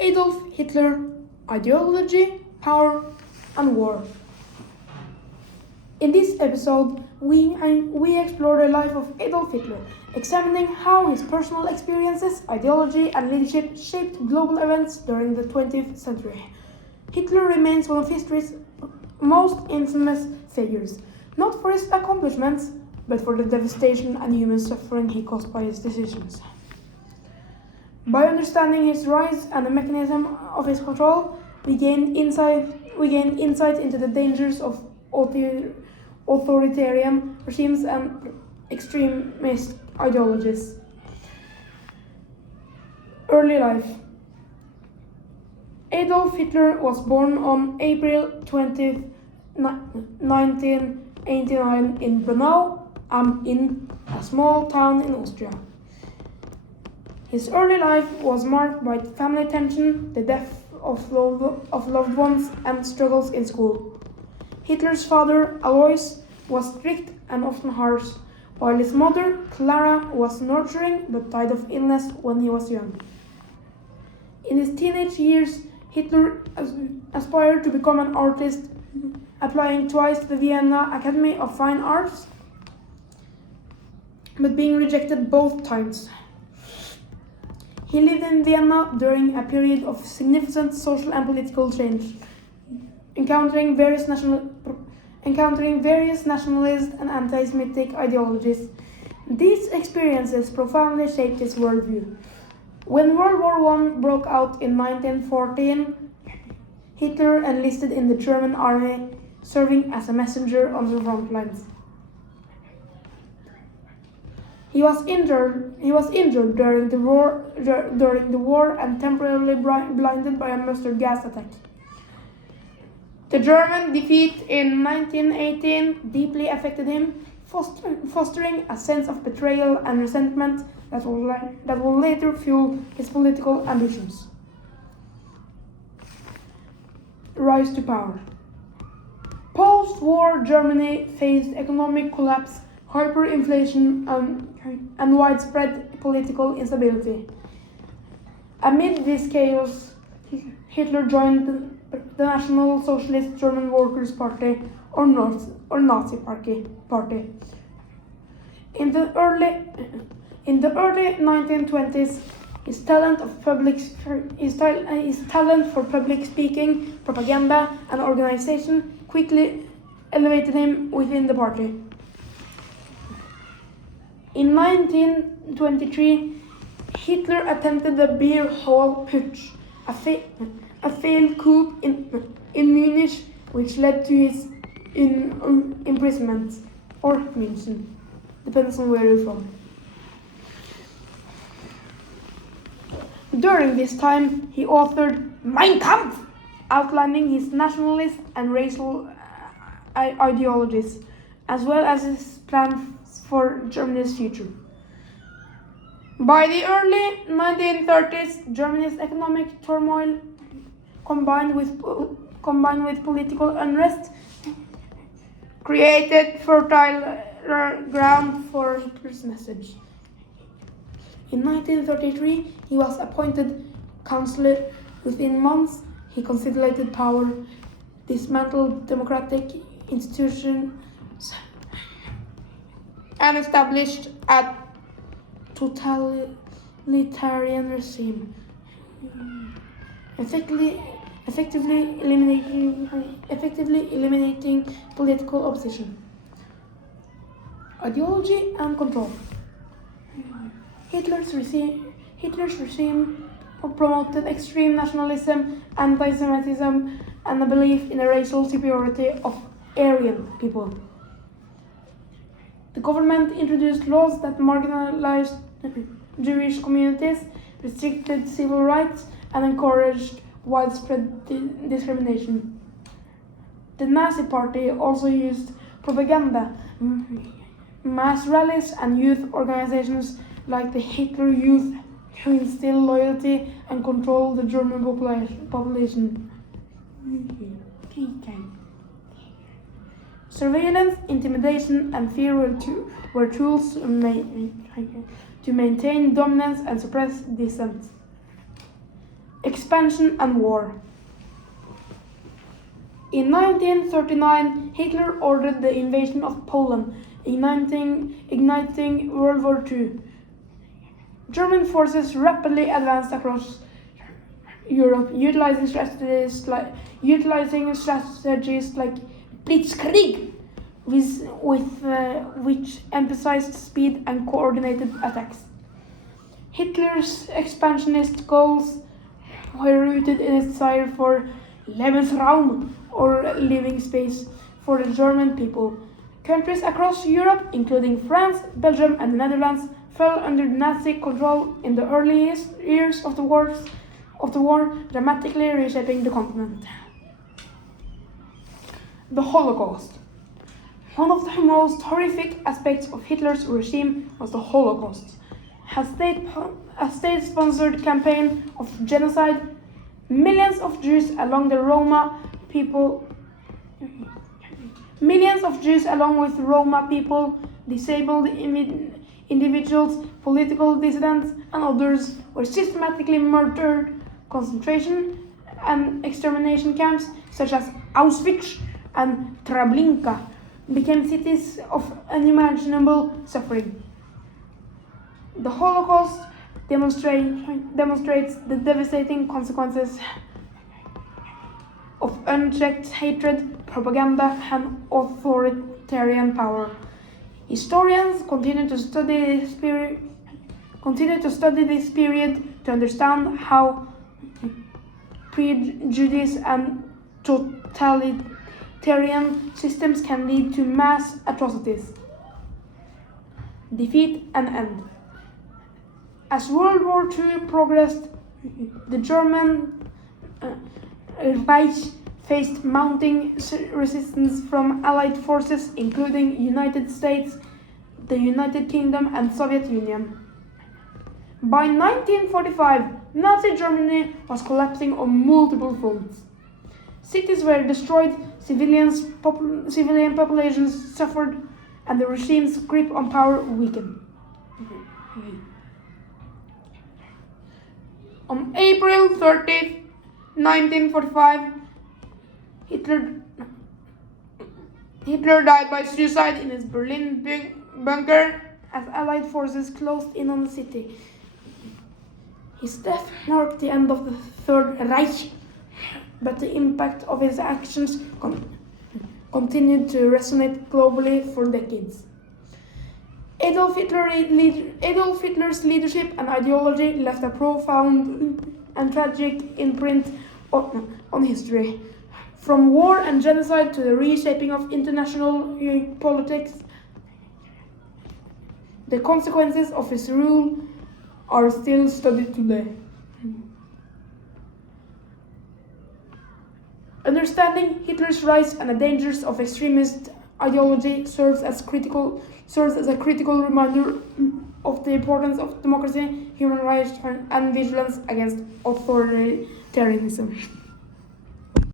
Adolf Hitler, Ideology, Power, and War. In this episode, we explore the life of Adolf Hitler, examining how his personal experiences, ideology, and leadership shaped global events during the 20th century. Hitler remains one of history's most infamous figures, not for his accomplishments, but for the devastation and human suffering he caused by his decisions. By understanding his rise and the mechanism of his control, we gain insight into the dangers of authoritarian regimes and extremist ideologies. Early life. Adolf Hitler was born on April 20, 1989 in Brno am Inn, a small town in Austria. His early life was marked by family tension, the death of loved ones, and struggles in school. Hitler's father, Alois, was strict and often harsh, while his mother, Clara, was nurturing but died of illness when he was young. In his teenage years, Hitler aspired to become an artist, applying twice to the Vienna Academy of Fine Arts, but being rejected both times. He lived in Vienna during a period of significant social and political change, encountering various nationalist and anti-Semitic ideologies. These experiences profoundly shaped his worldview. When World War I broke out in 1914, Hitler enlisted in the German army, serving as a messenger on the front lines. He was injured during the war and temporarily blinded by a mustard gas attack. The German defeat in 1918 deeply affected him, fostering a sense of betrayal and resentment that will later fuel his political ambitions. Rise to power. Post-war Germany faced economic collapse, hyperinflation, and widespread political instability. Amid this chaos, Hitler joined the National Socialist German Workers' Party, or Nazi Party. In the early 1920s, his talent for public speaking, propaganda, and organization quickly elevated him within the party. In 1923, Hitler attempted the Beer Hall Putsch, a failed coup in Munich, which led to his imprisonment, or München, depends on where you're from. During this time, he authored Mein Kampf, outlining his nationalist and racial ideologies, as well as his plans for Germany's future. By the early 1930s, Germany's economic turmoil, combined with political unrest, created fertile ground for Hitler's message. In 1933, he was appointed chancellor. Within months, he consolidated power, dismantled democratic institutions, and established a totalitarian regime, effectively eliminating political opposition. Ideology and control. Hitler's regime promoted extreme nationalism, anti-Semitism, and a belief in the racial superiority of Aryan people. The government introduced laws that marginalized Jewish communities, restricted civil rights, and encouraged widespread discrimination. The Nazi Party also used propaganda, mass rallies, and youth organizations like the Hitler Youth to instill loyalty and control the German population. Surveillance, intimidation, and fear were tools to maintain dominance and suppress dissent. expansion and war. In 1939, Hitler ordered the invasion of Poland, igniting World War II. German forces rapidly advanced across Europe, utilizing strategies like blitzkrieg, which emphasized speed and coordinated attacks. Hitler's expansionist goals were rooted in his desire for Lebensraum, or living space, for the German people. Countries across Europe, including France, Belgium, and the Netherlands, fell under Nazi control in the early years of the war, dramatically reshaping the continent. The Holocaust. One of the most horrific aspects of Hitler's regime was the Holocaust, a state-sponsored campaign of genocide. Millions of Jews along with Roma people, disabled individuals, political dissidents, and others were systematically murdered. Concentration and extermination camps such as Auschwitz and Treblinka became cities of unimaginable suffering. The Holocaust demonstrates the devastating consequences of unchecked hatred, propaganda, and authoritarian power. Historians continue to study this period to understand how prejudice and totalitarian systems can lead to mass atrocities. Defeat and end. As World War II progressed, the German Reich faced mounting resistance from Allied forces, including United States, the United Kingdom, and Soviet Union. By 1945, Nazi Germany was collapsing on multiple fronts. Cities were destroyed, civilian populations suffered, and the regime's grip on power weakened. On April 30, 1945, Hitler died by suicide in his Berlin bunker as Allied forces closed in on the city. His death marked the end of the Third Reich, but the impact of his actions continued to resonate globally for decades. Adolf Hitler's leadership and ideology left a profound and tragic imprint on history. From war and genocide to the reshaping of international politics, the consequences of his rule are still studied today. Understanding Hitler's rise and the dangers of extremist ideology serves as a critical reminder of the importance of democracy, human rights, and vigilance against authoritarianism.